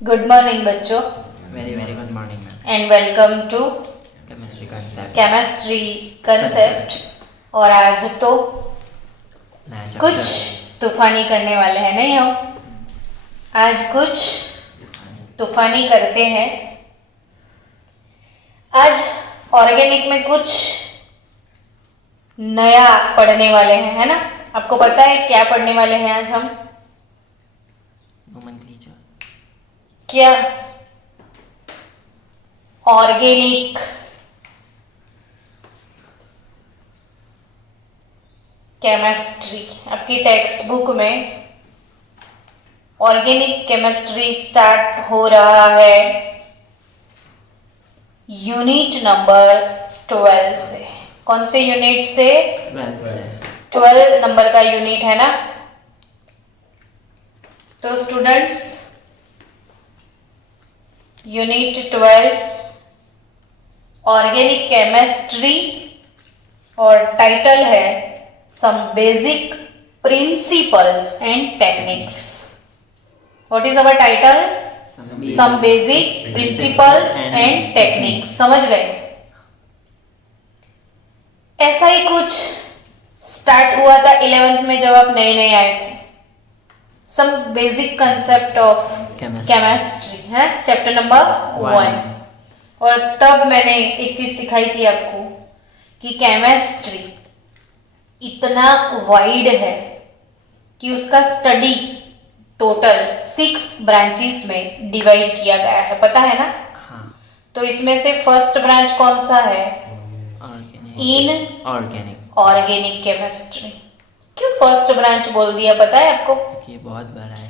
Good morning बच्चों। Very very good morning ma'am. And welcome to chemistry concept. और आज तो कंसेप्ट कुछ तूफानी करने वाले हैं, नहीं हम आज कुछ तूफानी करते हैं। आज ऑर्गेनिक में कुछ नया पढ़ने वाले हैं, है ना। आपको पता है क्या पढ़ने वाले हैं आज हम? क्या? Organic chemistry. आपकी टेक्स्ट बुक में ऑर्गेनिक केमिस्ट्री स्टार्ट हो रहा है यूनिट नंबर 12 से। कौन से यूनिट से? 12 नंबर का यूनिट है ना। तो स्टूडेंट्स, यूनिट 12 ऑर्गेनिक केमिस्ट्री और टाइटल है some basic principles and techniques. What is our title? Some basic principles and techniques. समझ गए? ऐसा ही कुछ स्टार्ट हुआ था 11th में जब आप नए नए आए थे। Some basic concept of chemistry है चैप्टर नंबर 1। और तब मैंने एक चीज सिखाई थी आपको कि केमिस्ट्री इतना वाइड है कि उसका स्टडी टोटल 6 ब्रांचेस में डिवाइड किया गया है। पता है ना? हाँ। तो इसमें से फर्स्ट ब्रांच कौन सा है? Organic chemistry. क्यों फर्स्ट ब्रांच बोल दिया पता है आपको? ये बहुत बड़ा है।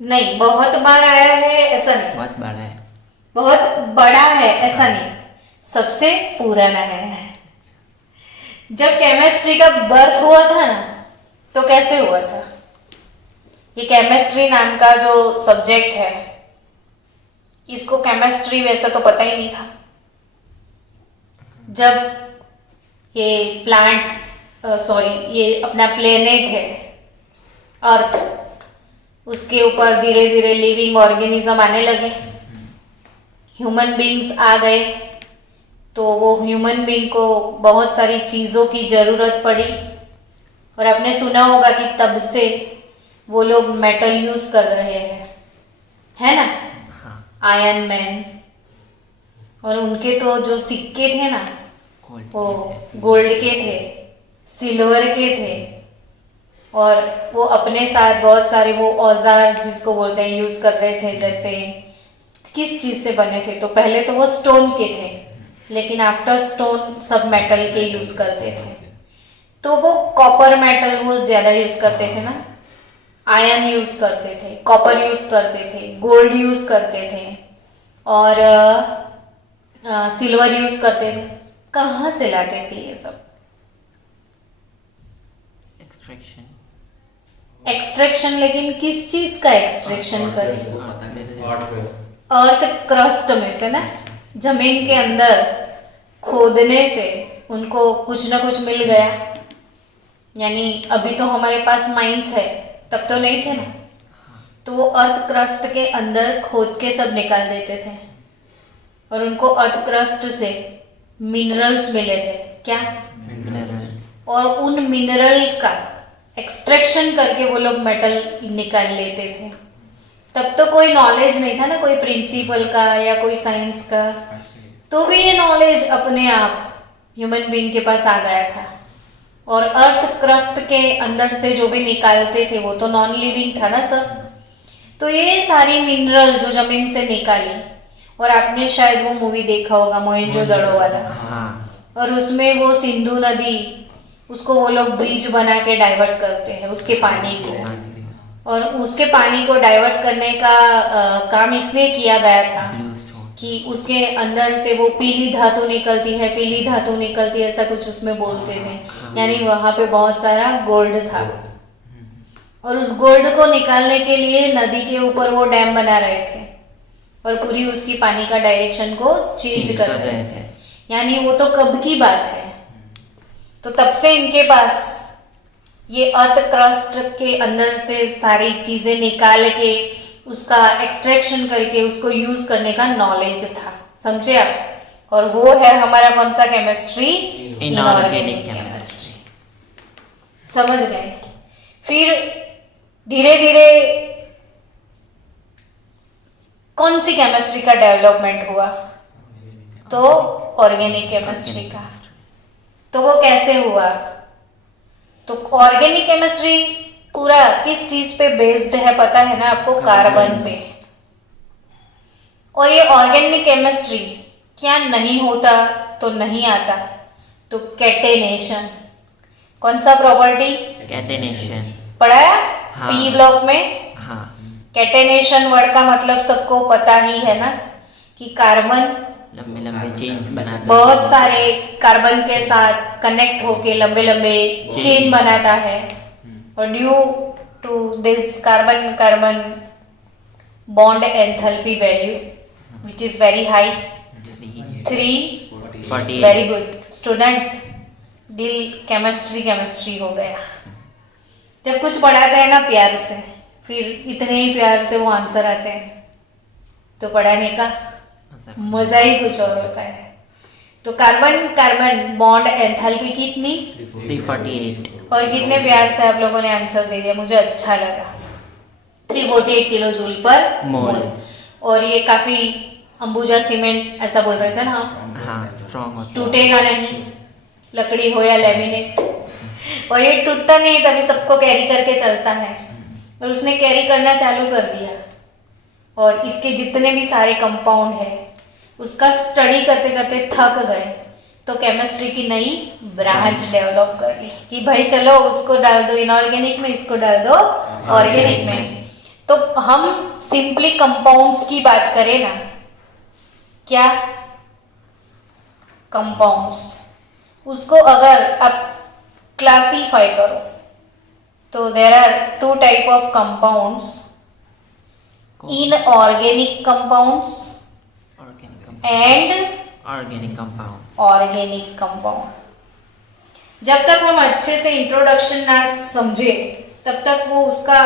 नहीं, बहुत बार आया है ऐसा नहीं। बहुत बड़ा है। बहुत बड़ा है ऐसा नहीं, सबसे पुराना है। जब केमिस्ट्री का बर्थ हुआ था ना, तो कैसे हुआ था? ये केमिस्ट्री नाम का जो सब्जेक्ट है, इसको केमिस्ट्री वैसा तो पता ही नहीं था। जब ये ये अपना प्लेनेट है अर्थ, उसके ऊपर धीरे धीरे लिविंग ऑर्गेनिज्म आने लगे, ह्यूमन बीइंग्स आ गए, तो वो ह्यूमन बीइंग को बहुत सारी चीज़ों की ज़रूरत पड़ी। और आपने सुना होगा कि तब से वो लोग मेटल यूज कर रहे हैं, है ना। Iron man. और उनके तो जो सिक्के थे ना, वो गोल्ड के थे, सिल्वर के थे। और वो अपने साथ बहुत सारे वो औजार जिसको बोलते हैं यूज कर रहे थे। जैसे किस चीज से बने थे? तो पहले तो वो स्टोन के थे, लेकिन आफ्टर स्टोन सब मेटल के यूज करते थे। तो वो कॉपर मेटल वो ज्यादा यूज करते थे ना। आयरन यूज करते थे, कॉपर यूज करते थे, गोल्ड यूज करते थे और सिल्वर यूज करते थे। कहाँ से लाते थे ये सब? एक्सट्रैक्शन। लेकिन किस चीज का एक्सट्रैक्शन करें? अर्थ क्रस्ट में से ना, जमीन के अंदर खोदने से उनको कुछ ना कुछ मिल गया। यानी अभी तो हमारे पास माइंस है, तब तो नहीं थे ना। तो वो अर्थ क्रस्ट के अंदर खोद के सब निकाल देते थे और उनको अर्थ क्रस्ट से मिनरल्स मिले थे। क्या? और उन मिनरल का एक्सट्रैक्शन करके वो लोग मेटल निकाल लेते थे। तब तो कोई नॉलेज नहीं था ना, कोई प्रिंसिपल का या कोई साइंस का। तो भी ये नॉलेज अपने आप ह्यूमन बीइंग के पास आ गया था। और अर्थ क्रस्ट के अंदर से जो भी निकालते थे वो तो नॉन लिविंग था ना सब। तो ये सारी मिनरल जो जमीन से निकाली, और आपने शायद वो मूवी देखा होगा मोहेंजोदड़ो वाला। और उसमें वो सिंधु नदी, उसको वो लोग ब्रिज बना के डाइवर्ट करते हैं उसके पानी को। और उसके पानी को डाइवर्ट करने का काम इसलिए किया गया था कि उसके अंदर से वो पीली धातु निकलती है, ऐसा कुछ उसमें बोलते थे। यानी वहां पे बहुत सारा गोल्ड था। और उस गोल्ड को निकालने के लिए नदी के ऊपर वो डैम बना रहे थे और पूरी उसकी पानी का डायरेक्शन को चेंज कर रहे थे। यानी वो तो कब की बात है। तो तब से इनके पास ये अर्थ क्रस्ट के अंदर से सारी चीजें निकाल के उसका एक्सट्रैक्शन करके उसको यूज करने का नॉलेज था, समझे आप। और वो है हमारा कौन सा केमिस्ट्री, इनऑर्गेनिक केमिस्ट्री। समझ गए। फिर धीरे धीरे कौन सी केमिस्ट्री का डेवलपमेंट हुआ, तो ऑर्गेनिक केमिस्ट्री का। तो वो कैसे हुआ, तो ऑर्गेनिक केमिस्ट्री पूरा किस चीज पे बेस्ड है पता है ना आपको, कार्बन पे। और ये ऑर्गेनिक केमिस्ट्री क्या नहीं होता तो नहीं आता, तो कैटेनेशन। कौन सा प्रॉपर्टी, कैटेनेशन पढ़ा है हाँ। पी ब्लॉक में। हाँ कैटेनेशन वर्ड का मतलब सबको पता ही है ना, कि कार्बन लंबे लंबे चेन्स बनाता बहुत सारे कार्बन के साथ कनेक्ट होके लंबे लंबे चेन बनाता है। और due to this carbon carbon bond enthalpy value which is very high, 3 very good student, दिल केमिस्ट्री हो गया। जब कुछ पढ़ाते हैं ना प्यार से, फिर इतने ही प्यार से वो आंसर आते हैं, तो पढ़ाने का मजा ही कुछ और होता है। तो कार्बन कार्बन बॉन्ड एंथैल्पी कितनी, 348। और कितने प्यार से आप लोगों ने आंसर दे दिया, मुझे अच्छा लगा। 348 किलो जूल पर मोल। और ये काफी अंबुजा सीमेंट ऐसा बोल रहे थे ना, हाँ स्ट्रॉन्ग होता है। टूटेगा नहीं, लकड़ी हो या लेमिनेट। और ये टूटता नहीं, तभी सबको कैरी करके चलता है। और उसने कैरी करना चालू कर दिया, और इसके जितने भी सारे कंपाउंड है उसका स्टडी करते करते थक गए, तो केमिस्ट्री की नई ब्रांच डेवलप कर ली कि भाई चलो उसको डाल दो इनऑर्गेनिक में, इसको डाल दो ऑर्गेनिक में। तो हम सिंपली कंपाउंड्स की बात करें ना, क्या कंपाउंड्स, उसको अगर आप क्लासीफाई करो तो there are 2 type of compounds, inorganic compounds and organic compounds. Organic compound. जब तक हम अच्छे से इंट्रोडक्शन ना समझे तब तक वो उसका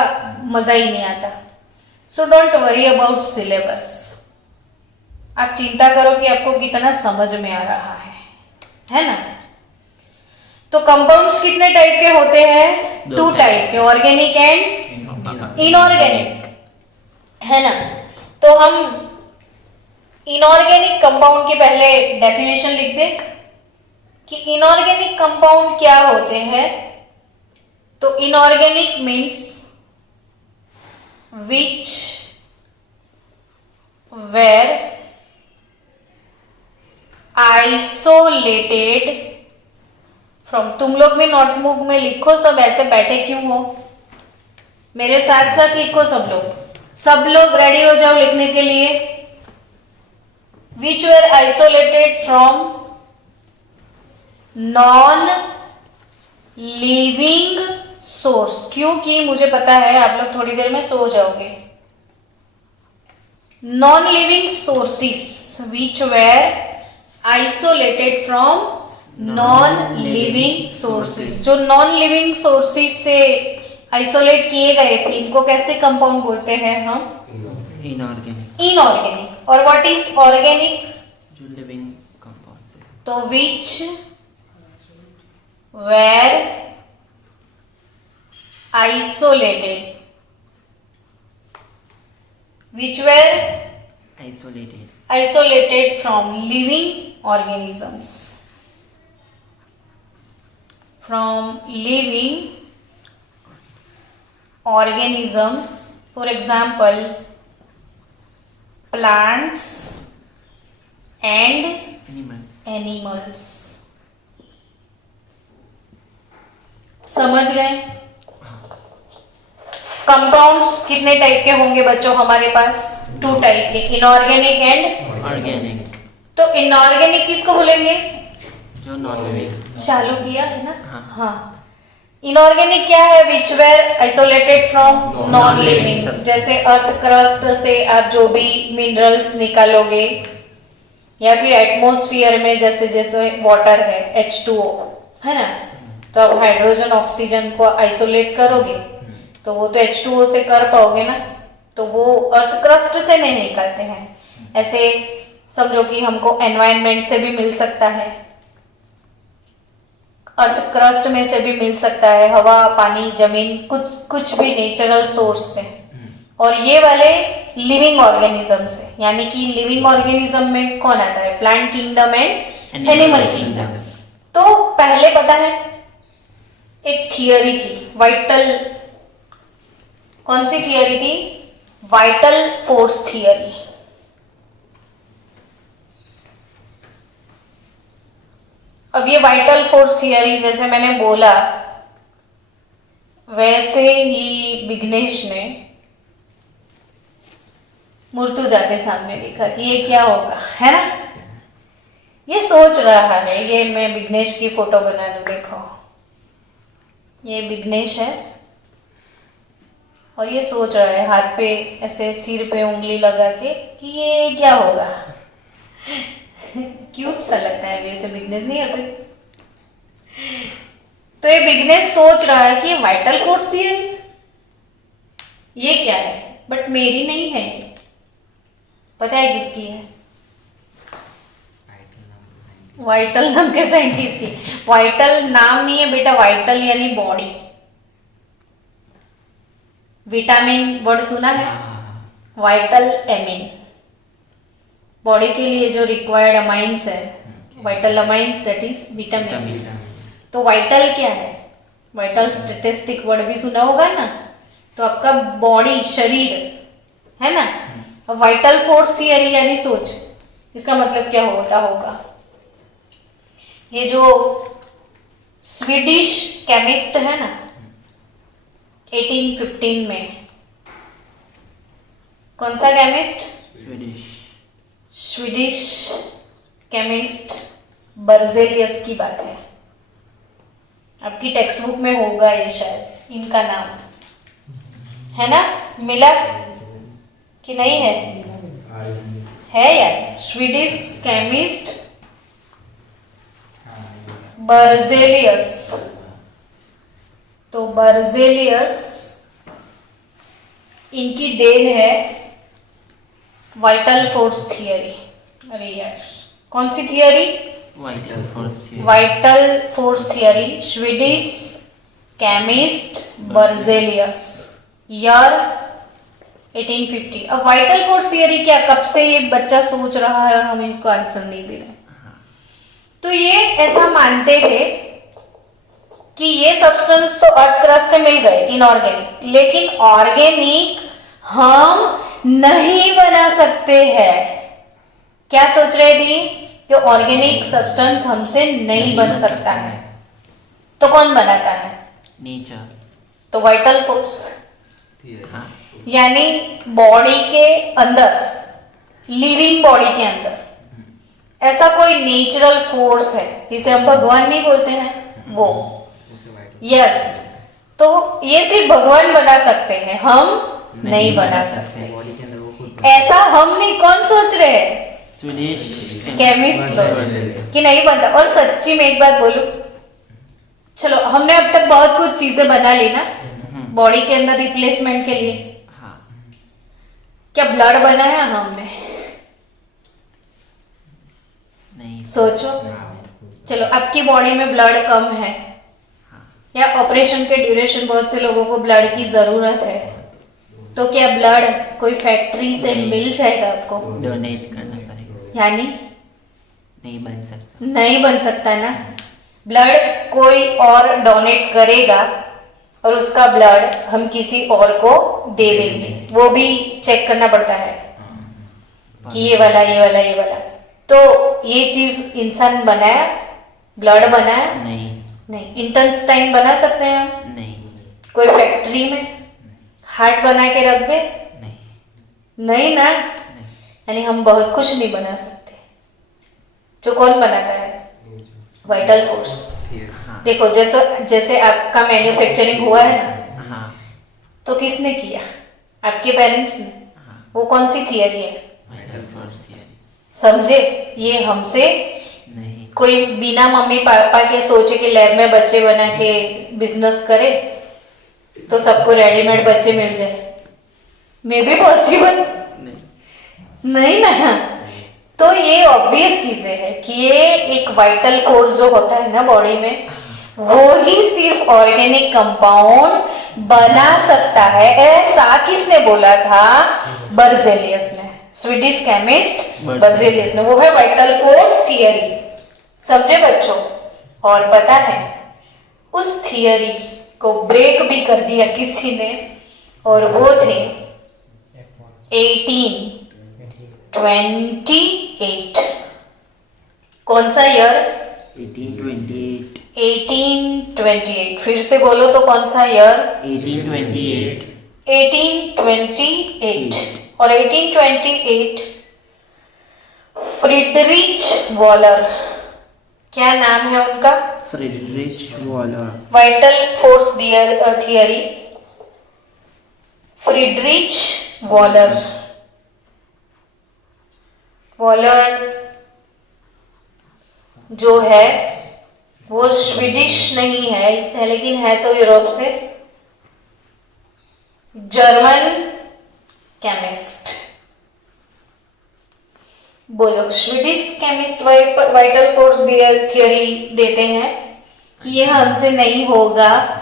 मजा ही नहीं आता। So don't worry about syllabus, आप चिंता करो कि आपको कितना समझ में आ रहा है ना। तो कंपाउंड्स कितने टाइप के होते हैं, 2 टाइप के, ऑर्गेनिक एंड इनऑर्गेनिक, है ना। तो हम इनऑर्गेनिक कंपाउंड की पहले डेफिनेशन लिख दे कि इनऑर्गेनिक कंपाउंड क्या होते हैं। तो inorganic means which where isolated from, तुम लोग भी नोटबुक में लिखो, सब ऐसे बैठे क्यों हो, मेरे साथ साथ लिखो सब लोग रेडी हो जाओ लिखने के लिए। Which were isolated from non living source, क्योंकि मुझे पता है आप लोग थोड़ी देर में सो जाओगे। Non living sources which where isolated from non living sources, जो नॉन लिविंग सोर्सेस से आइसोलेट किए गए थे, इनको कैसे कंपाउंड बोलते हैं हम, इनऑर्गेनिक। और व्हाट इज ऑर्गेनिक, जो लिविंग कंपाउंड्स है। तो विच where isolated, which where isolated from living organisms, from living organisms, for example plants and animals। समझ गए। कंपाउंड्स कितने टाइप के होंगे बच्चों हमारे पास, 2 टाइप के, इनऑर्गेनिक एंड ऑर्गेनिक। तो इनऑर्गेनिक किसको बोलेंगे, जो नॉन लिविंग। चालू किया है ना, हाँ। इनऑर्गेनिक क्या है, विच where isolated from non living, जैसे अर्थ क्रस्ट से आप जो भी मिनरल्स निकालोगे, या फिर एटमॉस्फेयर में जैसे जैसे वाटर है H2O, है ना, तो आप हाइड्रोजन ऑक्सीजन को आइसोलेट करोगे तो वो तो H2O से कर पाओगे ना, तो वो अर्थ क्रस्ट से नहीं निकलते हैं। ऐसे समझो कि हमको एनवायरनमेंट से भी मिल सकता है, अर्थ क्रस्ट में से भी मिल सकता है, हवा पानी जमीन कुछ भी नेचुरल सोर्स से। और ये वाले लिविंग ऑर्गेनिज्म से, यानी कि लिविंग ऑर्गेनिज्म में कौन आता है, plant kingdom and animal kingdom. तो पहले पता है एक थियरी थी वाइटल, कौन सी थियरी थी, वाइटल फोर्स थियरी। अब ये वाइटल फोर्स थियरी जैसे मैंने बोला वैसे ही विघ्नेश ने मुर्तुजा के सामने देखा कि ये क्या होगा, है ना। ये सोच रहा है, ये मैं विघ्नेश की फोटो बना दूं, देखो ये विघ्नेश है और ये सोच रहा है हाथ पे ऐसे सिर पे उंगली लगा के कि ये क्या होगा। क्यूट सा लगता है वैसे विघ्नेश, नहीं होते। तो ये विघ्नेश सोच रहा है कि ये वाइटल फोर्स थियरी ये क्या है, बट मेरी नहीं है ये। पता है किसकी है, वाइटल नाम के साइंटिस्ट की। वाइटल नाम नहीं है बेटा, वाइटल यानी बॉडी। विटामिन वर्ड सुना है, वाइटल एमिन, बॉडी के लिए जो रिक्वायर्ड अमाइंस है, vital amines that is vitamins. तो वाइटल क्या है, वाइटल स्टैटिस्टिक वर्ड भी सुना होगा ना। तो आपका बॉडी शरीर है ना। अब वाइटल फोर्स थियरी यानी सोच, इसका मतलब क्या होता होगा। ये जो स्वीडिश केमिस्ट है ना 1815 में, कौन सा केमिस्ट, स्वीडिश केमिस्ट बर्जेलियस की बात है। आपकी टेक्स्ट बुक में होगा ये शायद, इनका नाम है ना, मिला कि नहीं है यार, स्वीडिश केमिस्ट बर्जेलियस। तो बर्जेलियस इनकी देन है वाइटल फोर्स थियरी। अरे यार कौन सी थियरी, vital force theory, vital force theory, Swedish chemist Berzelius, year 1850। अब वाइटल फोर्स थियरी क्या, कब से ये बच्चा सोच रहा है, हम इसको आंसर नहीं दे रहे। तो ये ऐसा मानते थे कि ये सब्सटेंस तो अर्थ क्रस्ट से मिल गए इनऑर्गेनिक, लेकिन ऑर्गेनिक हम नहीं बना सकते हैं। क्या सोच रहे थे कि ऑर्गेनिक सब्सटेंस हमसे नहीं बन सकता है, तो कौन बनाता है, नेचर। तो वाइटल फोर्स, हाँ। यानी बॉडी के अंदर, लिविंग बॉडी के अंदर ऐसा कोई नेचुरल फोर्स है जिसे हम भगवान नहीं बोलते हैं, वो यस। तो ये सिर्फ भगवान बना सकते हैं, हम नहीं बना सकते। ऐसा हम नहीं, कौन सोच रहे हैं, स्वीडिश केमिस्ट लोग, कि नहीं बनता। और सच्ची में एक बात बोलूं, चलो हमने अब तक बहुत कुछ चीजें बना ली ना बॉडी के अंदर रिप्लेसमेंट के लिए। हाँ। क्या ब्लड बनाया हमने, नहीं। सोचो। चलो आपकी बॉडी में ब्लड कम है, या ऑपरेशन के ड्यूरेशन बहुत से लोगों को ब्लड की जरूरत है, तो क्या ब्लड कोई फैक्ट्री से मिल जाएगा आपको, डोनेट करना पड़ेगा, यानी नहीं बन सकता, नहीं बन सकता ना। ब्लड कोई और डोनेट करेगा और उसका ब्लड हम किसी और को दे देंगे, वो भी चेक करना पड़ता है कि ये वाला ये वाला ये वाला। तो ये चीज इंसान बनाया, ब्लड बनाया नहीं। इंटेस्टाइन बना सकते हैं हम, नहीं। कोई फैक्ट्री में हार्ट बना के रख दे, नहीं ना। यानी हम बहुत कुछ नहीं बना सकते। जो कौन बनाता है, वाइटल फोर्स। हाँ। देखो जैसे आपका मैन्युफैक्चरिंग हुआ है ना, हाँ। तो किसने किया, आपके पेरेंट्स ने। हाँ। वो कौन सी थियरी है, वाइटल फोर्स थियरी। समझे। ये हमसे नहीं। कोई बिना मम्मी पापा के सोचे कि लैब में बच्चे बना के बिजनेस करे तो सबको रेडीमेड बच्चे मिल जाए, मे बी पॉसिबल नहीं नहीं ना। तो ये ऑब्वियस चीजें है कि ये एक वाइटल फोर्स जो होता है ना बॉडी में, वो ही सिर्फ ऑर्गेनिक कंपाउंड बना सकता है। ऐसा किसने बोला था? बर्जेलियस ने, स्वीडिश केमिस्ट बर्जेलियस ने। वो है वाइटल फोर्स थियरी। समझे बच्चों? और पता है उस थियरी को ब्रेक भी कर दिया किसी ने, और वो थे 1828। कौन सा ईयर? 1828 1828। फिर से बोलो तो कौन सा ईयर? 1828 1828। और 1828 फ्रीडरिच वॉलर, क्या नाम है उनका? Friedrich Wohler vital force theory, Friedrich Wohler. Wohler जो है वो स्वीडिश नहीं है, लेकिन है तो यूरोप से, जर्मन केमिस्ट। बोलो, Swedish chemist vital force theory देते हैं कि ये हमसे नहीं होगा।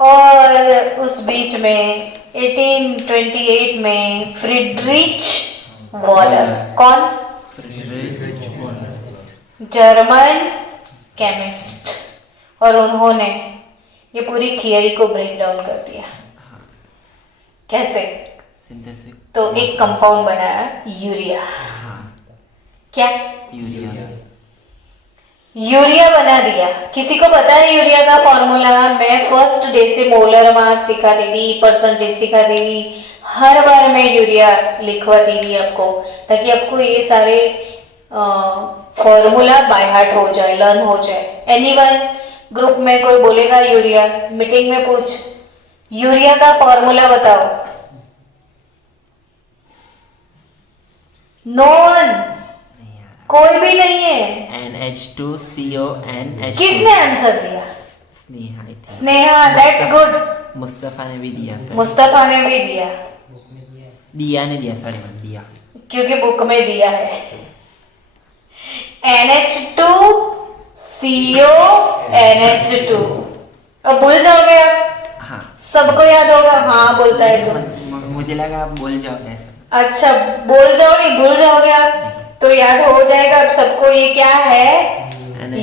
और उस बीच में 1828 में फ्रीडरिच वॉलर, कौन? फ्रेडरिच वॉलर जर्मन केमिस्ट, और उन्होंने ये पूरी थियरी को ब्रेक डाउन कर दिया। कैसे? सिंथेसिस तो एक कंपाउंड बनाया यूरिया। हाँ क्या? यूरिया यूरिया बना दिया। किसी को पता है यूरिया का फॉर्मूला? मैं फर्स्ट डे से मोलर मास सिखाती थी, परसेंटेज सिखाती थी, हर बार मैं यूरिया लिखवाती थी आपको, ताकि आपको ये सारे फॉर्मूला बाय हार्ट हो जाए, लर्न हो जाए। एनीवन ग्रुप में कोई बोलेगा यूरिया, मीटिंग में पूछ, यूरिया का फॉर्मूला बताओ। नो वन, कोई भी नहीं है। NH2CONH2 किसने आंसर दिया? Sneha I think। Sneha, that's good. Mustafa ने भी दिया फिर। मुस्तफा ने भी दिया, दिया ने दिया, सॉरी मैम, दिया। क्योंकि बुक में दिया है। NH2CONH2। अब भूल जाओगे आप? हाँ सबको याद होगा? हाँ बोलता है तो। मुझे लगा आप बोल जाओ ऐसा। अच्छा, बोल जाओ, नहीं भूल जाओगे आप तो याद हो जाएगा अब सबको। ये क्या है?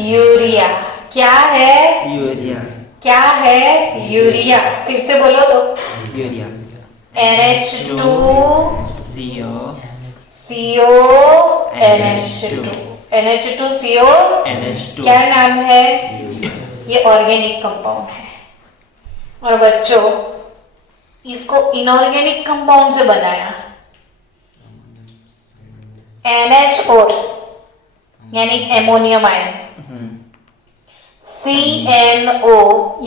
यूरिया। क्या है? यूरिया क्या है? यूरिया। फिर से बोलो तो। Urea NH2CONH2। NH2CO क्या नाम है? ये ऑर्गेनिक कंपाउंड है। और बच्चों, इसको इनऑर्गेनिक कंपाउंड से बनाया। NH4 यानी एमोनियम आयन, CNO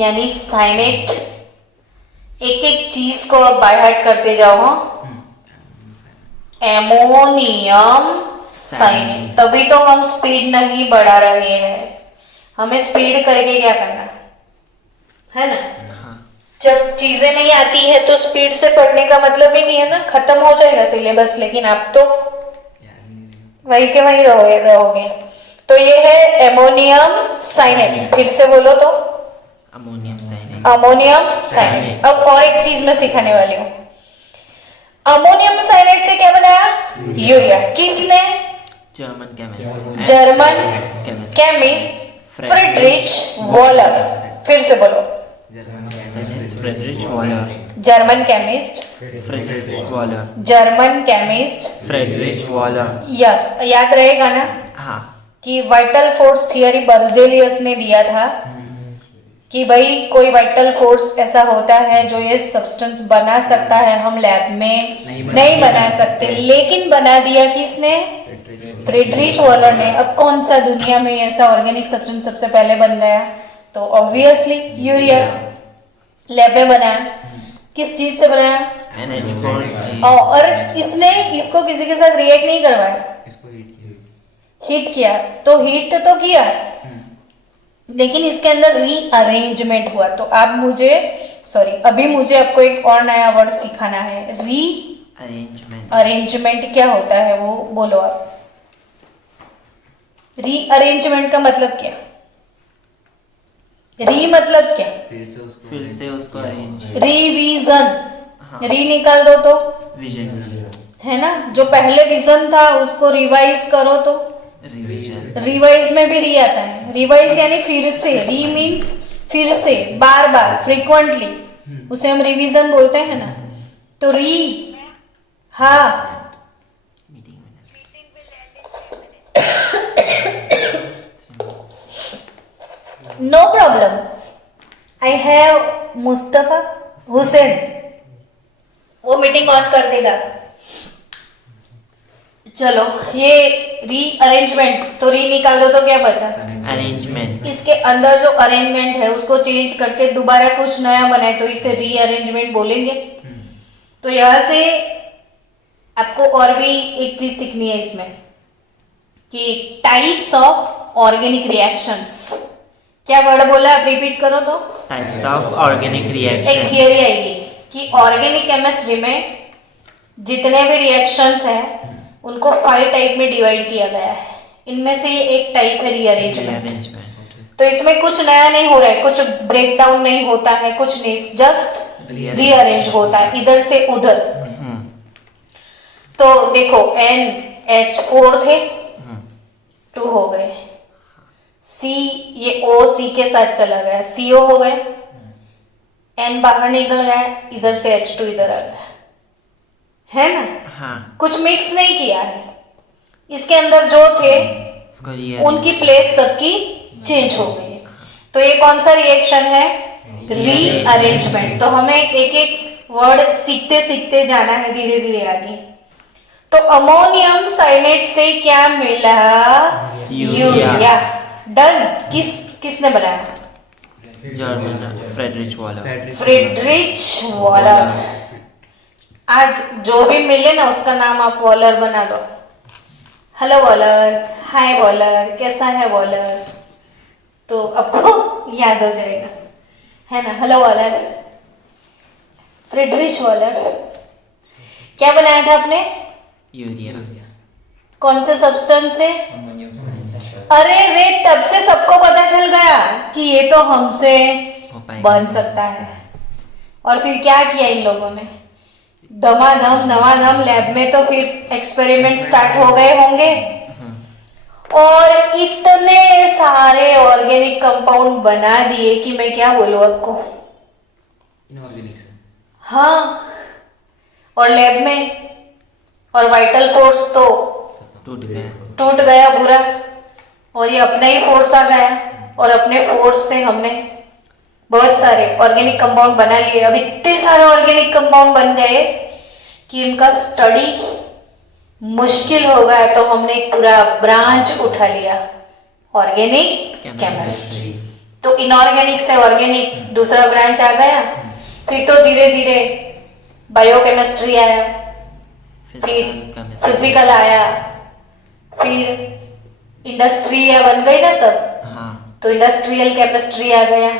यानी साइनेट। एक एक चीज को आप बाय हार्ट करते जाओ। Ammonium cyanate. तभी तो हम स्पीड नहीं बढ़ा रहे हैं। हमें स्पीड करके क्या करना है ना? जब चीजें नहीं आती है तो स्पीड से पढ़ने का मतलब ही नहीं है ना, खत्म हो जाएगा सिलेबस। लेकिन आप तो वही के वही रहोगे। तो ये है एमोनियम साइनेट। फिर से बोलो तो। Ammonium cyanate. Ammonium cyanate. अब और एक चीज मैं सिखाने वाली हूँ। अमोनियम साइनेट से क्या बनाया? यूरिया। किसने? German chemist. German chemist Friedrich Wohler. फिर से बोलो। Friedrich Wohler. German chemist Friedrich Wohler. German chemist Friedrich Wohler. Yes, याद रहेगा ना हाँ कि वाइटल फोर्स थियरी बर्जेलियस ने दिया था कि भाई कोई वाइटल फोर्स ऐसा होता है जो ये सब्सटेंस बना सकता है, हम लैब में नहीं बना सकते, लेकिन बना दिया किसने? फ्रीडरिच वॉलर ने। अब कौन सा दुनिया में ऐसा ऑर्गेनिक सब्सटेंस सबसे पहले बन गया? तो ऑब्वियसली यूरिया। लैब में बनाया। किस चीज से बनाया? NH4 और इसने इसको किसी के साथ रिएक्ट नहीं करवाया, हीट किया। तो हीट तो किया, लेकिन इसके अंदर रीअरेंजमेंट हुआ। तो आप मुझे सॉरी, अभी मुझे आपको एक और नया वर्ड सिखाना है। री अरेंजमेंट। अरेंजमेंट क्या होता है वो बोलो आप। री अरेंजमेंट का मतलब क्या? री मतलब क्या? फिर से उसको अरेंज। रिवीजन। हाँ। री निकाल दो तो विजन। है ना, जो पहले विजन था उसको रिवाइज करो तो रिवीजन। रिवाइज में भी री आता है। रिवाइज यानी फिर से, री मीन्स फिर से, बार बार, फ्रीक्वेंटली, उसे हम रिवीजन बोलते हैं ना। तो री, हाँ, मीटिंग में no problem. I have Mustafa Hussain, वो मीटिंग ऑन कर देगा। चलो, ये री अरेंजमेंट, तो री निकाल दो तो क्या बचा? अरेंजमेंट। इसके अंदर जो अरेंजमेंट है उसको चेंज करके दोबारा कुछ नया बनाए तो इसे री अरेंजमेंट बोलेंगे। तो यहां से आपको और भी एक चीज सीखनी है इसमें कि टाइप्स ऑफ ऑर्गेनिक रिएक्शंस। क्या वर्ड बोला, आप रिपीट करो तो। टाइप्स ऑफ ऑर्गेनिक एक रिएक्शन। थियरी आएगी कि ऑर्गेनिक केमिस्ट्री में जितने भी रिएक्शंस हैं उनको 5 टाइप में डिवाइड किया गया है। इनमें से ये एक टाइप है रीअरेंजमेंट। रीअरेंजमेंट। तो इसमें कुछ नया नहीं हो रहा है, कुछ ब्रेक डाउन नहीं होता है, कुछ नहीं, जस्ट रीअरेंज होता है इधर से उधर। तो देखो NH4 थे, 2 हो गए। C, ये O C के साथ चला गया, CO हो गए। N बाहर निकल गया, इधर से H2 इधर आ गया, है ना। हाँ। कुछ मिक्स नहीं किया है, इसके अंदर जो थे उसको rearrange। उनकी प्लेस सबकी चेंज हो गई है। तो ये कौन सा रिएक्शन है? रीअरेंजमेंट। तो हमें एक एक वर्ड सीखते सीखते जाना है धीरे धीरे आगे। तो अमोनियम साइनेट से क्या मिला? यूरिया। डन। किसने बनाया? German Friedrich Wohler. Friedrich Wohler. आज जो भी मिले ना उसका नाम आप वॉलर बना दो। हेलो वॉलर, हाय वॉलर, कैसा है वॉलर, तो आपको याद हो जाएगा, है ना। Hello Waller, Friedrich Waller. क्या बनाया था आपने? यूरिया। कौन से सब्सटेंस से? अरे रे, तब से सबको पता चल गया कि ये तो हमसे बन सकता है। और फिर क्या किया इन लोगों ने? दमादम नवादम लैब में तो फिर एक्सपेरिमेंट स्टार्ट हो गए होंगे और इतने सारे ऑर्गेनिक कंपाउंड बना दिए कि मैं क्या बोलूं आपको। इनऑर्गेनिक से। हाँ, और लैब में, और वाइटल फोर्स तो टूट गया पूरा, और ये अपना ही फोर्स आ गया, और अपने फोर्स से हमने बहुत सारे ऑर्गेनिक कंपाउंड बना लिए। अब इतने सारे ऑर्गेनिक कंपाउंड बन गए कि इनका स्टडी मुश्किल हो गया, तो हमने एक पूरा ब्रांच उठा लिया, ऑर्गेनिक केमिस्ट्री। तो इनऑर्गेनिक से ऑर्गेनिक दूसरा ब्रांच आ गया। फिर तो धीरे धीरे बायोकेमिस्ट्री आया, फिर फिजिकल आया, फिर इंडस्ट्री बन गई ना सब। हाँ। तो इंडस्ट्रियल केमिस्ट्री आ गया,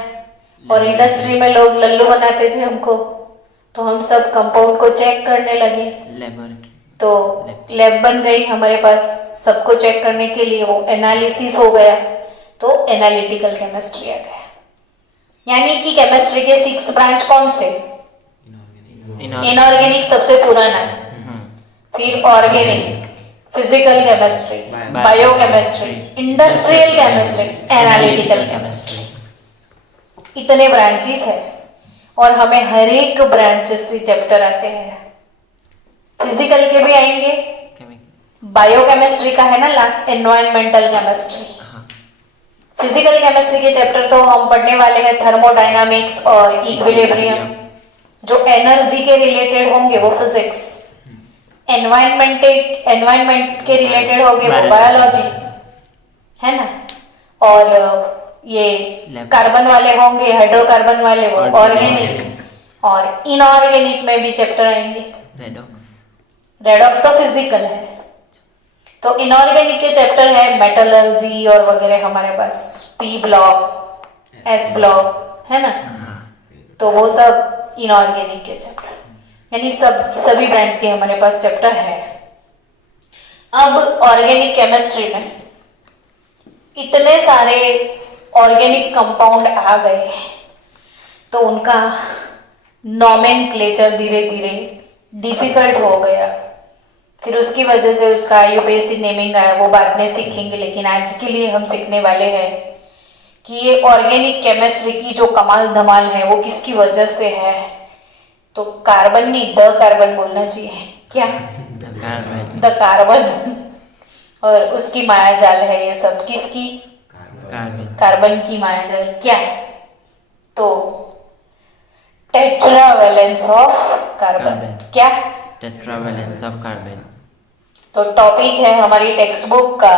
और इंडस्ट्री में लोग लल्लू बनाते थे हमको, तो हम सब कंपाउंड को चेक करने लगे। लेबोरेटरी। तो लैब बन गई हमारे पास सबको चेक करने के लिए, वो एनालिसिस हो गया, तो एनालिटिकल केमिस्ट्री आ गया। यानी कि केमिस्ट्री के 6 ब्रांच कौन से? इनऑर्गेनिक सबसे पुराना, फिर organic, physical chemistry, biochemistry, industrial chemistry, analytical chemistry. इतने ब्रांचेस है, और हमें हर एक ब्रांचेस से चैप्टर आते हैं। फिजिकल के भी आएंगे, बायोकेमिस्ट्री का है ना last, environmental chemistry. Physical chemistry के चैप्टर तो हम पढ़ने वाले हैं थर्मोडायनामिक्स और इक्विलिब्रियम। जो एनर्जी के रिलेटेड होंगे वो फिजिक्स, एनवायरमेंट के रिलेटेड होंगे वो बायोलॉजी, है ना। और ये कार्बन वाले होंगे, हाइड्रोकार्बन वाले वो ऑर्गेनिक, और इनऑर्गेनिक में भी चैप्टर आएंगे। रेडॉक्स तो फिजिकल है। तो इनऑर्गेनिक के चैप्टर है मेटलर्जी और वगैरह हमारे पास, P ब्लॉक, S ब्लॉक, है ना। तो वो सब इनऑर्गेनिक के चैप्टर, यानी सभी ब्रांड्स के हमारे पास चैप्टर है। अब ऑर्गेनिक केमिस्ट्री में इतने सारे ऑर्गेनिक कंपाउंड आ गए तो उनका नॉमेनक्लेचर धीरे धीरे डिफिकल्ट हो गया। फिर उसकी वजह से उसका यूपीएससी नेमिंग आया, वो बाद में सीखेंगे, लेकिन आज के लिए हम सीखने वाले हैं कि ये ऑर्गेनिक केमिस्ट्री की जो कमाल धमाल है वो किसकी वजह से है। तो कार्बन नहीं, द कार्बन बोलना चाहिए, क्या द कार्बन। और उसकी मायाजाल है ये सब, किसकी? कार्बन की मायाजाल क्या है? तो टेट्रावेलेंस ऑफ कार्बन। क्या? टेट्रावेलेंस ऑफ कार्बन। तो टॉपिक है हमारी टेक्स्ट बुक का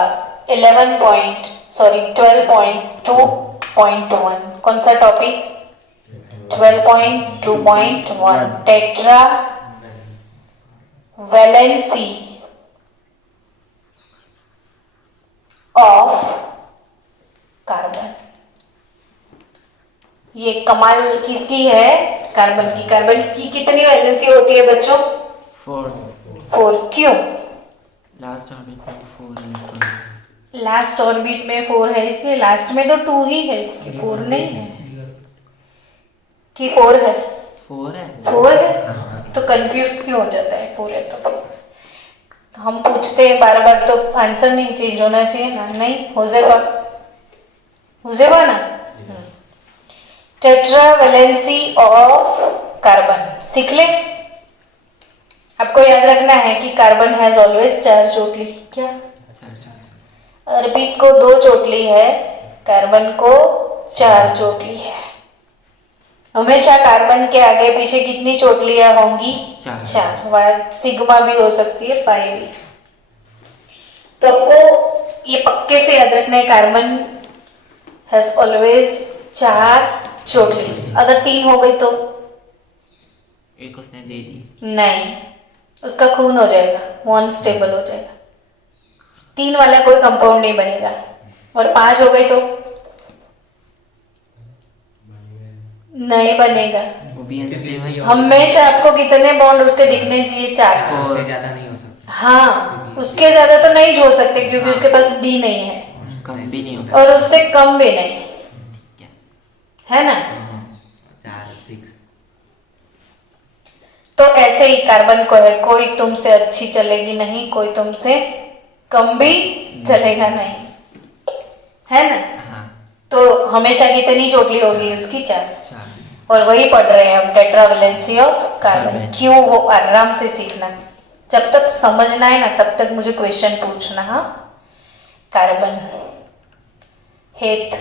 12.2.1। कौन सा topic? 12.2.1 tetra valency of carbon. ये कमाल किसकी है? कार्बन की। कार्बन की कितनी वैलेंसी होती है बच्चों? 4। क्यों? लास्ट ऑर्बिट में 4 इलेक्ट्रॉन। लास्ट ऑर्बिट में 4 है, इसलिए लास्ट में तो 2 ही है, इसकी 4 नहीं है कि 4 है? 4 है। 4 है तो कंफ्यूज क्यों हो जाता है? 4 है तो हम पूछते हैं बार बार, तो आंसर नहीं चेंज होना चाहिए ना? नहीं हो जाएगा ना। टेट्रावेलेंसी ऑफ कार्बन सीख ले। आपको याद रखना है कि कार्बन हैज ऑलवेज 4 चोटली। क्या? ऑर्बिट को 2 चोटली है, कार्बन को 4 चोटली है। हमेशा कार्बन के आगे पीछे कितनी चोटलियां होंगी? 4। सिग्मा भी हो सकती है, पाई भी। तो आपको ये पक्के से याद रखना है, कार्बन हैज ऑलवेज 4 चोटली। अगर 3 हो गई तो एक उसने दे दी। नहीं, उसका खून हो जाएगा, अनस्टेबल हो जाएगा, 3 वाला कोई कंपाउंड नहीं बनेगा। और 5 हो गई तो नहीं बनेगा। वो भी अनस्टेबल। हमेशा आपको कितने बॉन्ड उसके दिखने चाहिए? 4। उससे ज्यादा नहीं हो सकता। हाँ, उसके ज्यादा तो नहीं हो सकते क्योंकि उसके पास डी नहीं है, कम भी नहीं हो सकता, और उससे कम भी नहीं है ना। 4 फिक्स। तो ऐसे ही कार्बन को है, कोई तुमसे अच्छी चलेगी नहीं, कोई तुमसे कम भी चलेगा नहीं, है ना। हाँ। तो हमेशा कितनी चोटली होगी उसकी? 4। 4। और वही पढ़ रहे हैं हम, टेट्रावेलेंसी ऑफ कार्बन। क्यों? वो आराम से सीखना, जब तक समझना है ना तब तक मुझे क्वेश्चन पूछना। हाँ, कार्बन हेत,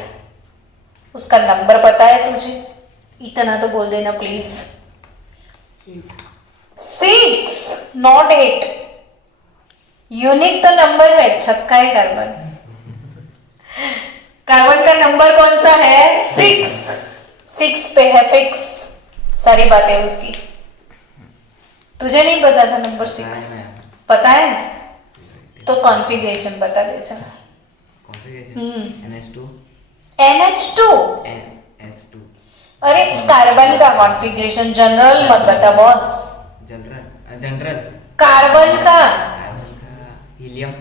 उसका नंबर पता है तुझे? इतना तो बोल देना प्लीज। 6 नॉट 8। यूनिक तो नंबर है, छक्का है कार्बन। कार्बन का नंबर कौन सा है? 6 पे है फिक्स, सारी बातें उसकी। तुझे नहीं पता था नंबर 6? पता है ना? तो कॉन्फ़िगरेशन बता दे चल। NH2। NH2। NS2। अरे कार्बन का कॉन्फ़िगरेशन, जनरल मत बता बॉस। जनरल कार्बन का हीलियम।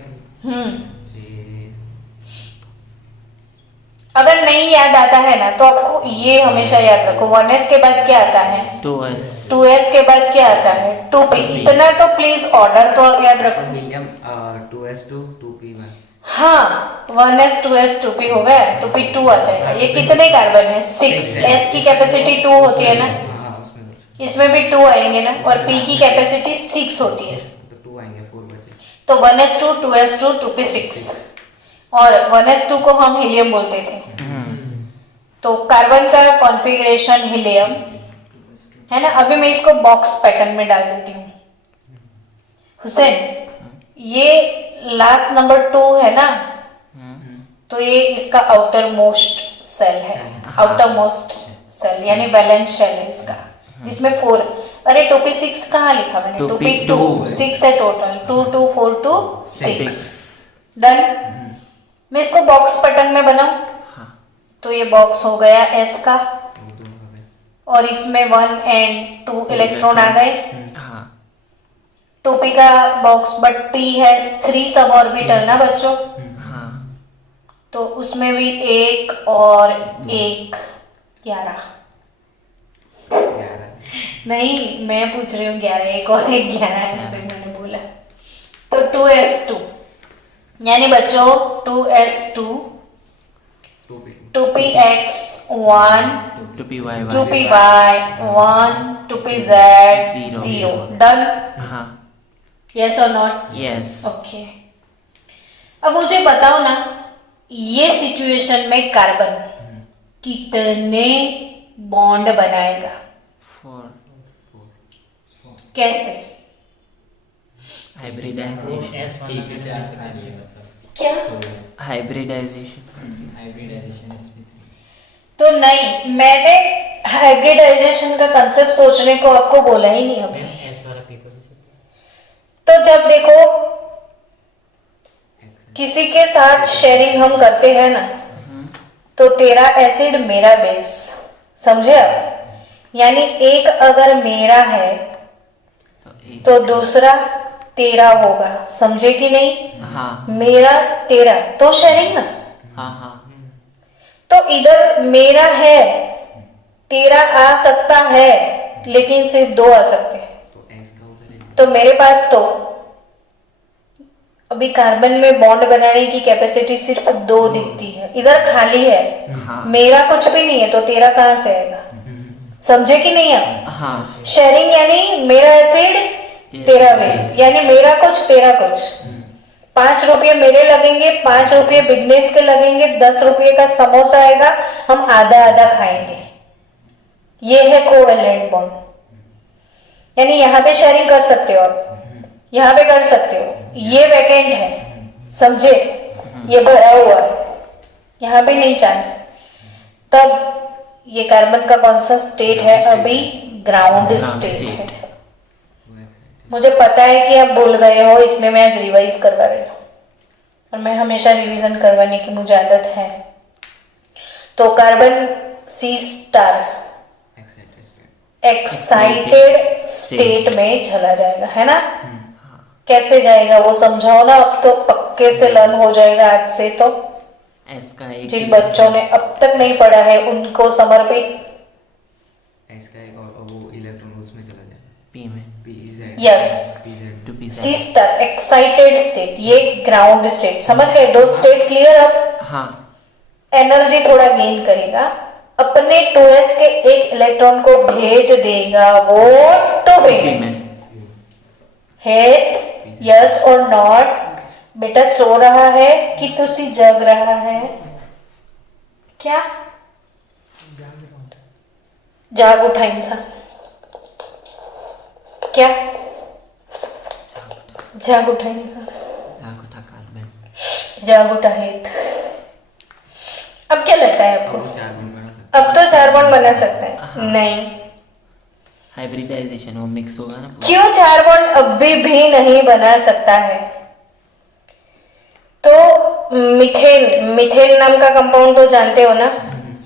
अगर नहीं याद आता है ना तो आपको ये हमेशा याद रखो, 1s के बाद क्या आता है? 2s के बाद क्या आता है? 2p। इतना तो प्लीज ऑर्डर तो आप याद रखो। Helium 2s2 2p1। हाँ, 1s 2s 2p हो गया, 2p 2 आ जाएगा। ये कितने कार्बन है? 6। s की कैपेसिटी 2 होती है ना, इसमें भी 2 आएंगे ना, और p की कैपेसिटी 6 होती है, तो 2 आएंगे, 4 बचे। तो 1s2 2s2 2p6, और 1s2 को हम हीलियम बोलते थे। तो कार्बन का कॉन्फ़िगरेशन हीलियम है ना। अभी मैं इसको बॉक्स पैटर्न में डाल देती हूँ। हुसैन, ये लास्ट नंबर 2 है ना, तो ये इसका आउटर मोस्ट सेल है, आउटर मोस्ट सेल यानी बैलेंस शेल है इसका, जिसमें 4। अरे 2p6 कहाँ लिखा मैंने? 2p2, 6 है टोटल, 2 2 4 2 6। डन। मैं इसको बॉक्स पैटर्न में बनाऊं, तो ये बॉक्स हो गया S का, और इसमें 1 and 2 इलेक्ट्रॉन आ गए। हाँ 2p का box, but p has 3 sub orbital ना बच्चों, हाँ तो उसमें भी 1 और 1 11। 11 नहीं, मैं पूछ रही हूँ 11, 1 और 1 11 ऐसे मैंने बोला। तो 2s2 यानी बच्चों 2s2 2p 2px1 2py 2py 1 2pz 0 done. हाँ यस और नॉट? Yes okay. अब मुझे बताओ ना, ये सिचुएशन में कार्बन कितने बॉन्ड बनाएगा? 4 कैसे? हाइब्रिडाइजेशन sp के चार्ज खाली है मतलब क्या? हाइब्रिडाइजेशन हाइब्रिडाइजेशन sp3 तो नहीं, मैंने हाइब्रिडाइजेशन का कंसेप्ट सोचने को आपको बोला ही नहीं अभी। s वाला p को भी सकते तो जब देखो किसी के साथ शेयरिंग हम करते हैं ना, तो तेरा एसिड मेरा बेस, समझे आप? यानी एक अगर मेरा है तो एक तो दूसरा तेरा होगा, समझे कि नहीं? हाँ मेरा तेरा तो शेयरिंग ना। हाँ हाँ तो इधर मेरा है, तेरा आ सकता है, लेकिन सिर्फ 2 आ सकते हैं। तो x का उधर है तो मेरे पास तो अभी कार्बन में बॉन्ड बनाने की कैपेसिटी सिर्फ 2 दिखती है, इधर खाली है, हाँ मेरा कुछ भी नहीं है, तो तेरा कहां से आएगा? समझे कि नहीं आप? हाँ शेयरिंग यानी मेरा एसिड तेरा बेस, यानी मेरा कुछ तेरा कुछ। 5 रुपये मेरे लगेंगे, 5 रुपये बिजनेस के लगेंगे, 10 रुपये का समोसा आएगा, हम आधा आधा खाएंगे। ये है कोवेलेंट बॉन्ड। यानी यहाँ पे शेयरिंग कर सकते हो आप, यहाँ पे कर सकते हो, ये वैकेंट है, समझे? ये भरा हुआ है, यहाँ पे नहीं चांस। तब ये कार्बन का कौन सा स्टेट है? अभी ग्राउंड स्टेट है। वो x है मुझे पता है कि आप भूल गए हो, इसलिए मैं आज रिवाइज करवा रही हूँ, और मैं हमेशा रिवीजन करवाने की मुझे आदत है। तो carbon C star excited state excited state में चला जाएगा, है ना? कैसे जाएगा वो समझाओ ना, अब तो पक्के से लर्न हो जाएगा आज से। तो एस का एक जिन बच्चों ने अब तक नहीं पढ़ा है उनको समर्पित। x का एक और वो इलेक्ट्रॉन उसमें चला जाएगा पी में pz Yes. pz 2p सी स्टार एक्साइटेड स्टेट, ये ग्राउंड स्टेट, समझ गए? 2 स्टेट क्लियर? अब हाँ एनर्जी थोड़ा गेन करेगा, अपने 2s के एक इलेक्ट्रॉन को भेज देगा वो 2p पी में। में है यस और नॉट? बेटा सो रहा है कि तुसी जग रहा है? क्या जाग उठा इंसान? क्या जाग उठा इंसान? जाग उठा कार्बन जाग उठा हेत। अब क्या लगता है आपको? वो 4 बॉन्ड बना सकते अब तो 4 बॉन्ड बना सकते हैं? नहीं। हाइब्रिडाइजेशन वो मिक्स होगा ना पूरा। क्यों 4 बॉन्ड अभी भी नहीं बना सकता है? तो मिथेन, मिथेन नाम का कंपाउंड तो जानते हो ना?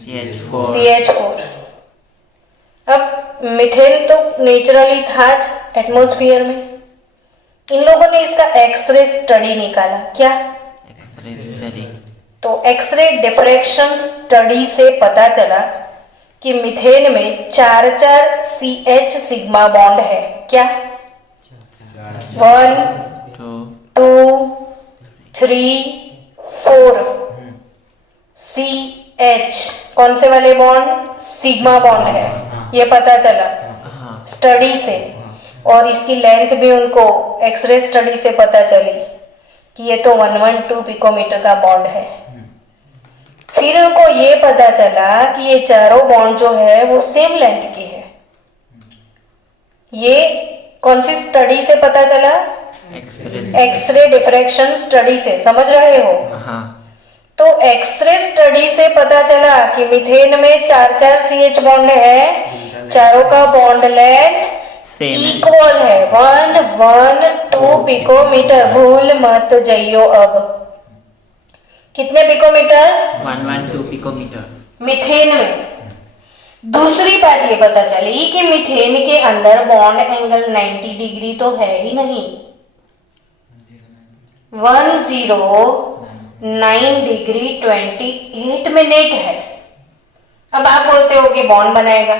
CH4 CH4। अब मिथेन तो नेचुरली था एटमॉस्फेयर में, इन लोगों ने इसका एक्सरे स्टडी निकाला। क्या? एक्सरे स्टडी तो एक्सरे डिफ्रैक्शन स्टडी से पता चला कि मिथेन में 4 CH सिग्मा बॉन्ड है। क्या? 1 2 2 3 4 CH कौन से वाले बॉन्ड? सिग्मा बॉन्ड है, ये पता चला हाँ स्टडी से। और इसकी लेंथ भी उनको एक्सरे स्टडी से पता चली कि ये तो 112 पिकोमीटर का बॉन्ड है। फिर उनको ये पता चला कि ये चारों बॉन्ड जो है वो सेम लेंथ के है। ये कौन सी स्टडी से पता चला? एक्सरे एक्सरे डिफ्रैक्शन स्टडी से, समझ रहे हो? हाँ तो एक्सरे स्टडी से पता चला कि मिथेन में 4 CH बॉन्ड है, चारों का बॉन्ड लेंथ सेम इक्वल है, 112 पिकोमीटर। भूल मत जाइयो। अब कितने पिकोमीटर? 112 पिकोमीटर। मिथेन में दूसरी बात ये पता चली कि मीथेन के अंदर बॉन्ड एंगल 90 डिग्री तो है ही नहीं, 109 डिग्री 28 मिनट है। अब आप बोलते हो कि बॉन्ड बनाएगा,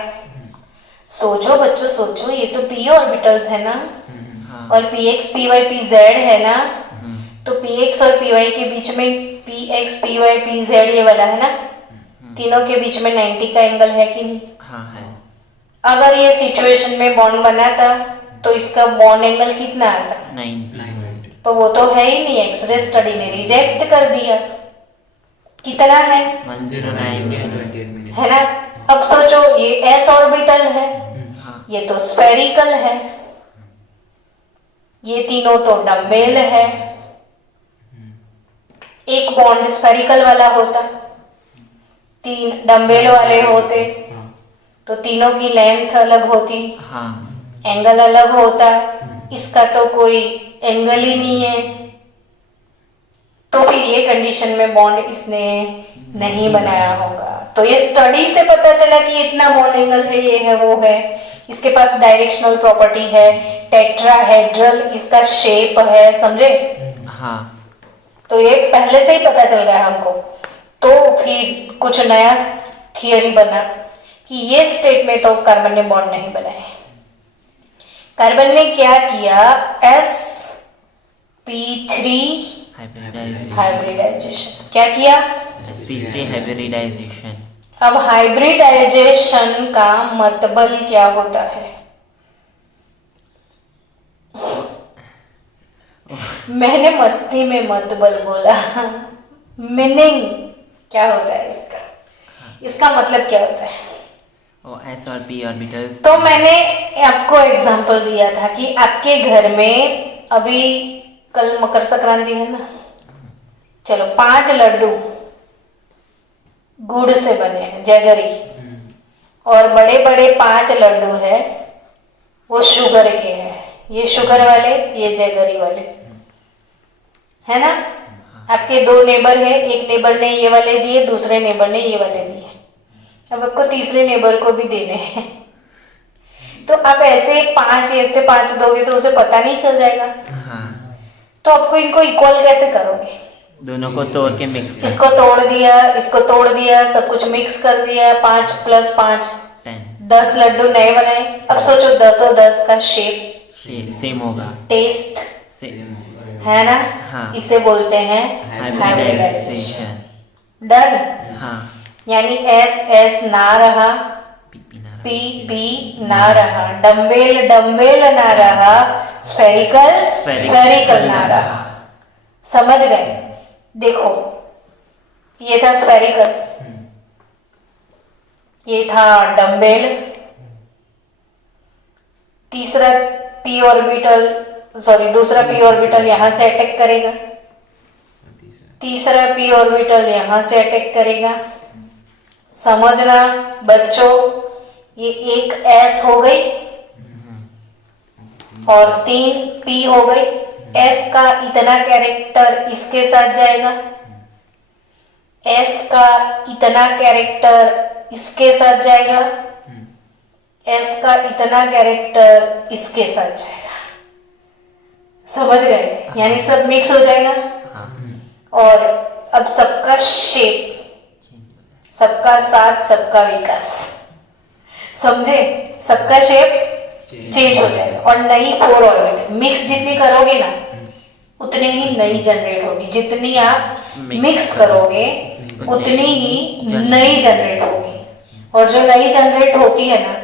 सोचो बच्चों सोचो, ये तो पी ऑर्बिटल्स है ना, हाँ और P X P Y P Z है ना, हम्म, तो पी एक्स और पी वाई के बीच में P X P Y P Z ये वाला है ना, तीनों के बीच में 90 का एंगल है कि नहीं। हाँ है अगर ये सिचुएशन में बॉन्ड बना था तो इसका बॉन्ड एंगल कितना आता, 90 तो वो तो है ही नहीं, एक्सरे स्टडी ने रिजेक्ट कर दिया। कितना है 109 है ना। अब सोचो ये एस ऑर्बिटल है, हाँ ये तो स्फेरिकल है, ये तीनों तो डम्बेल है। एक बॉन्ड स्फेरिकल वाला होता, तीन डम्बेल वाले होते, तो तीनों की लेंथ अलग होती, हाँ एंगल अलग होता। इसका तो कोई एंगल ही नहीं है, तो फिर ये कंडीशन में बॉन्ड इसने नहीं बनाया होगा। तो ये स्टडी से पता चला कि इतना बॉन्ड एंगल है, ये है वो है, इसके पास डायरेक्शनल प्रॉपर्टी है, टेट्राहेड्रल इसका शेप है, समझे। हाँ तो ये पहले से ही पता चल गया हमको। तो फिर कुछ नया थियरी बना कि ये स्टेट में तो कार्बन ने बॉन्ड नहीं बनाए। कार्बन ने क्या किया, sp3 हाइब्रिडाइजेशन। क्या किया, sp3 हाइब्रिडाइजेशन। अब हाइब्रिडाइजेशन का मतलब क्या होता है, मैंने मस्ती में मतबल बोला, मीनिंग क्या होता है इसका, इसका मतलब क्या होता है। ओ एस और पी ऑर्बिटल्स। तो मैंने आपको एग्जांपल दिया था कि आपके घर में अभी कल मकर संक्रांति है ना, चलो 5 लड्डू गुड़ से बने हैं, जैगरी, और बड़े बड़े 5 लड्डू है वो शुगर के हैं, ये शुगर वाले ये जैगरी वाले है ना। आपके 2 नेबर है, एक नेबर ने ये वाले दिए, दूसरे नेबर ने ये वाले दिए, अब आपको तीसरे नेबर को भी देने हैं। तो आप ऐसे 5 दोगे तो उसे पता नहीं चल जाएगा। हाँ तो आपको इनको इक्वल कैसे करोगे, दोनों को तोड़ के मिक्स कर इसको तोड़ दिया, इसको तोड़ दिया, सब कुछ मिक्स कर दिया, 5 + 5 10 लड्डू नए बनाए। अब सोचो 10 और 10 का शेप सेम होगा, टेस्ट सेम है ना। हाँ। इसे बोलते हैं हाइब्रिडाइजेशन। हाइब्रिडाइजेशन। डन। हाँ यानी एस एस ना रहा, पी ना पी पी ना रहा, डम्बेल डम्बेल ना रहा, स्फेरिकल स्फेरिकल ना रहा। समझ गए। देखो ये था स्फेरिकल, ये था डम्बेल, तीसरा पी ऑर्बिटल दूसरा पी ऑर्बिटल यहां से अटैक करेगा, तीसरा पी ऑर्बिटल यहां से अटैक करेगा। समझना बच्चों, ये एक एस हो गई और 3 पी हो गई। एस का इतना कैरेक्टर इसके साथ जाएगा, एस का इतना कैरेक्टर इसके साथ जाएगा, एस का इतना कैरेक्टर इसके साथ जाएगा। समझ गए, यानी सब मिक्स हो जाएगा। और अब सबका शेप, सबका साथ, सबका विकास, समझे, सबका शेप चेंज हो जाएगा। और नई 4 ऑर्बिटल मिक्स जितनी करोगे ना उतनी ही नई जनरेट होगी, जितनी आप मिक्स करोगे उतनी ही नई जनरेट होगी। और जो नई जनरेट होती है ना,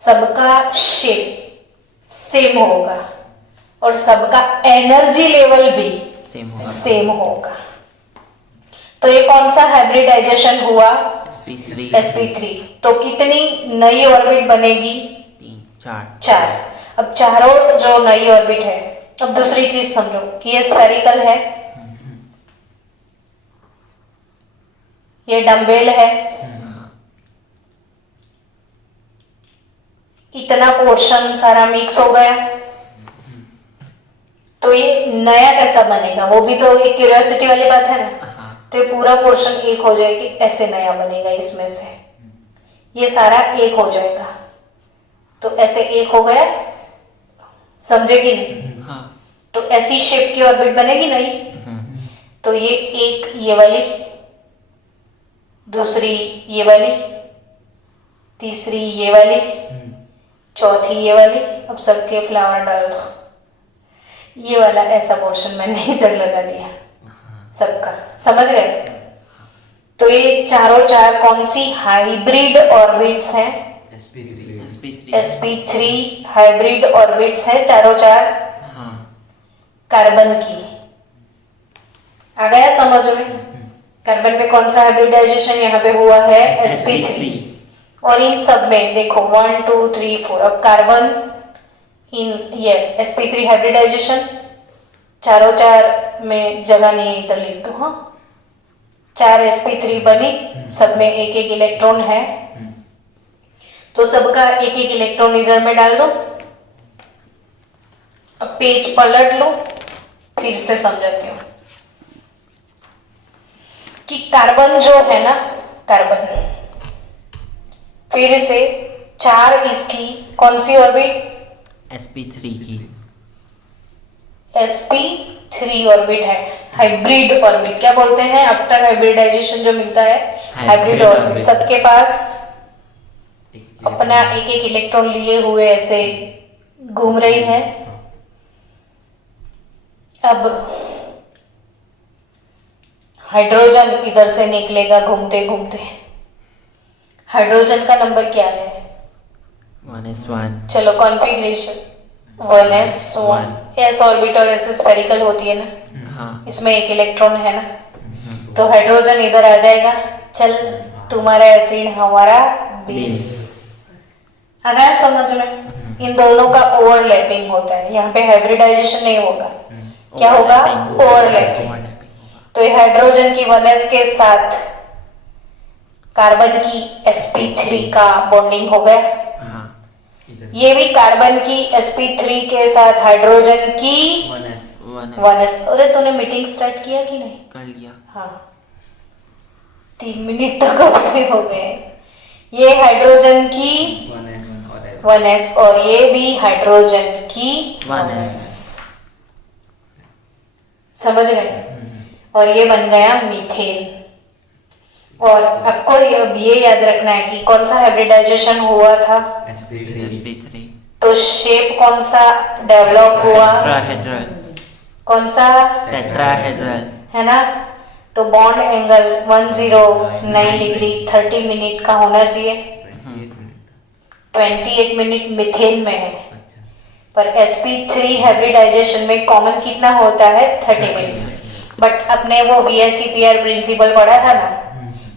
सबका शेप सेम होगा और सबका एनर्जी लेवल भी सेम होगा। तो ये कौन सा हाइब्रिडाइजेशन हुआ, sp3। तो कितनी नई ऑर्बिट बनेगी, 4। अब चारों जो नई ऑर्बिट है, अब दूसरी चीज समझो कि ये स्फेरिकल है, ये डम्बेल है, इतना पोर्शन सारा मिक्स हो गया, तो ये नया कैसा बनेगा, वो भी तो एक क्यूरियोसिटी वाली बात है ना। तो ये पूरा पोर्शन एक हो जाएगी, ऐसे नया बनेगा इसमें से। ये सारा एक हो जाएगा। तो ऐसे एक हो गया, समझे कि नहीं? हाँ। तो ऐसी शेप की ऑर्बिट बनेगी नहीं। तो ये एक ये वाली, दूसरी ये वाली, तीसरी ये वाली, चौथी ये वाली। अब सबके फ्लावर डाल दो। ये वाला ऐसा पोर्शन मैंने इधर लगा दिया सबका, समझ गए? तो ये चारों चार कौन सी हाइब्रिड ऑर्बिट्स हैं? sp3 sp3 हाइब्रिड ऑर्बिट्स है चारों चार हाँ। कार्बन की। आ गया समझ में? कार्बन में कौन सा हाइब्रिडाइजेशन यहाँ पे हुआ है? sp3। और इन सब में देखो 1 2 3 4, अब कार्बन इन ये sp3 हाइब्रिडाइजेशन चारों चार में जगह नहीं, इधर लिख दो। हाँ, 4 sp3 बनी, सब में एक एक इलेक्ट्रॉन है, तो सबका एक एक इलेक्ट्रॉन इधर में डाल दो। अब पेज पलट लो, फिर से समझाती हूँ कि कार्बन जो है ना, कार्बन फिर से 4 इसकी कौन सी ऑर्बिट? sp3 की sp3 ऑर्बिट है, हाइब्रिड ऑर्बिट। क्या बोलते हैं आफ्टर हाइब्रिडाइजेशन जो मिलता है? Hybrid orbit. सबके पास अपना एक एक इलेक्ट्रॉन लिए हुए ऐसे घूम रही है। अब हाइड्रोजन इधर से निकलेगा घूमते घूमते। हाइड्रोजन का नंबर क्या है? 1s1। चलो कॉन्फ़िगरेशन 1s1। एस ऑर्बिटल ऐसे स्फेरिकल होती है ना, हाँ। इसमें एक इलेक्ट्रॉन है ना, तो हाइड्रोजन इधर आ जाएगा। चल तुम्हारा एसिड हमारा बेस। अगर समझ में? इन दोनों का ओवरलैपिंग होता है, यहाँ पे हाइब्रिडाइजेशन नहीं होगा। क्या होगा? ओवरलैपिंग। तो ये हाइड्रोजन की 1s के साथ कार्बन की sp3 का बॉन्डिंग हो गया। हाँ। ये भी कार्बन की sp3 के साथ हाइड्रोजन की 1s। अरे तूने मीटिंग स्टार्ट किया कि नहीं? कर लिया। हाँ, 3 मिनट तो कब से हो गए। ये हाइड्रोजन की 1s और ये भी हाइड्रोजन की 1s। समझ गए? और ये बन गया मीथेन। और आपको अब ये याद रखना है कि कौन सा हाइब्रिडाइजेशन हुआ था, sp3। तो शेप कौन सा डेवलप हुआ, टेट्राहेड्रल। कौन सा? टेट्राहेड्रल है ना। तो बॉन्ड एंगल 109 डिग्री 30 मिनट का होना चाहिए। 28 मिनट मिथेन में है, पर sp3 हाइब्रिडाइजेशन में कॉमन कितना होता है? 30 मिनट। बट अपने वो VSEPR प्रिंसिपल पढ़ा था ना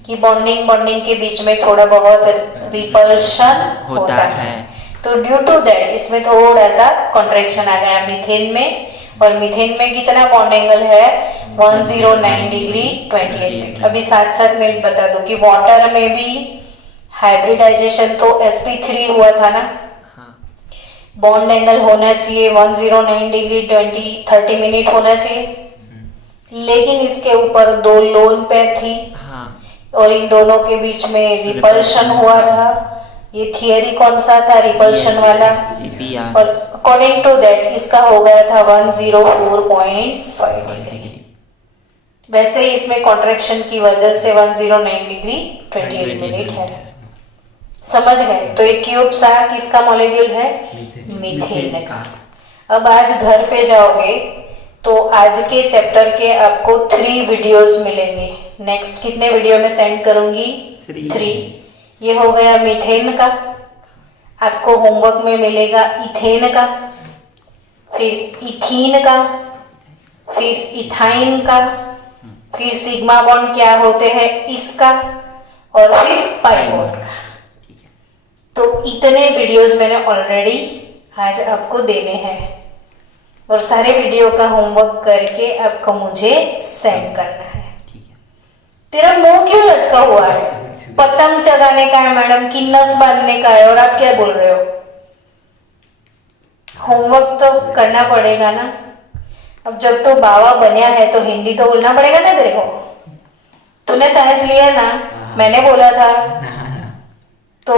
कि बॉन्डिंग के बीच में थोड़ा बहुत रिपल्शन होता है। तो ड्यू टू दैट इसमें थोड़ा सा कॉन्ट्रैक्शन आ गया मीथेन में। और मीथेन में कितना बॉन्ड एंगल है? 109 डिग्री 28 मिनट। अभी साथ साथ मैं बता दूं कि वाटर में भी हाइब्रिडाइजेशन तो sp3 हुआ था ना, बॉन्ड एंगल होना चाहिए 109 डिग्री 30 मिनट होना चाहिए। लेकिन इसके ऊपर 2 लोन पेयर थी और इन दोनों के बीच में रिपल्शन हुआ था। ये थियरी कौन सा था? रिपल्शन वाला। और अकॉर्डिंग टू दैट इसका हो गया था 104.5 डिग्री। वैसे ही इसमें कॉन्ट्रैक्शन की वजह से 109 डिग्री 28 मिनट है। समझ गए? तो ये क्यूब सा किसका मॉलिक्यूल है? मीथेन का। अब आज घर पे जाओगे तो आज के चैप्टर के आपको 3 वीडियोस मिलेंगे। नेक्स्ट कितने वीडियो में सेंड करूंगी? 3। ये हो गया मीथेन का। आपको होमवर्क में मिलेगा इथेन का, फिर इथीन का, फिर इथाइन का, फिर सिग्मा बॉन्ड क्या होते हैं इसका, और फिर पाई बॉन्ड का। तो इतने वीडियोस मैंने ऑलरेडी आज आपको देने हैं और सारे वीडियो का होमवर्क करके आपको मुझे सेंड करना है। तेरा मुंह क्यों लटका हुआ है? पतंग चगाने का है मैडम कि नस बांधने का है? और आप क्या बोल रहे हो? होमवर्क तो करना पड़ेगा ना। अब जब तो बाबा बनिया है तो हिंदी तो बोलना पड़ेगा ना तेरे को। तूने साइंस लिया ना, मैंने बोला था। तो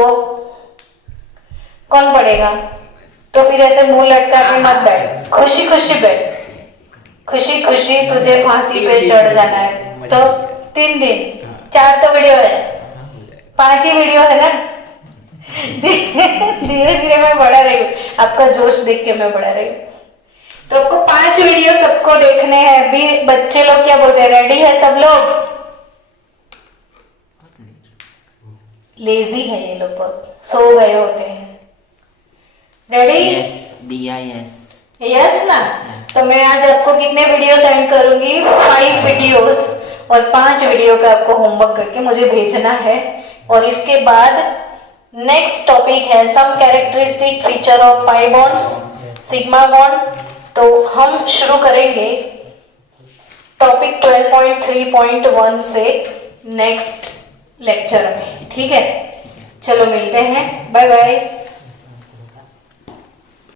कौन पढ़ेगा? तो फिर ऐसे मुंह लटका के मत बैठ, खुशी खुशी बैठ, खुशी खुशी तुझे फांसी पे चढ़ जाना है। तो 3 दिन, 4 तो वीडियो है, 5 ही वीडियो है ना। धीरे धीरे मैं बढ़ा रही हूँ, आपका जोश देख के मैं बढ़ा रही हूँ। तो आपको 5 वीडियो सबको देखने हैं। भी बच्चे लोग क्या बोलते हैं, रेडी है सब लोग? लेजी है ये लोग, बहुत सो गए होते हैं। रेडी? Yes, DIS. यस ना? तो मैं आज आपको कितने वीडियो सेंड करूंगी? 5 वीडियोस, और 5 वीडियो का आपको होमवर्क करके मुझे भेजना है। और इसके बाद नेक्स्ट टॉपिक है some characteristic feature of pi bonds, sigma bond. तो हम शुरू करेंगे टॉपिक 12.3.1 से नेक्स्ट लेक्चर में, ठीक है? चलो मिलते हैं, बाय बाय।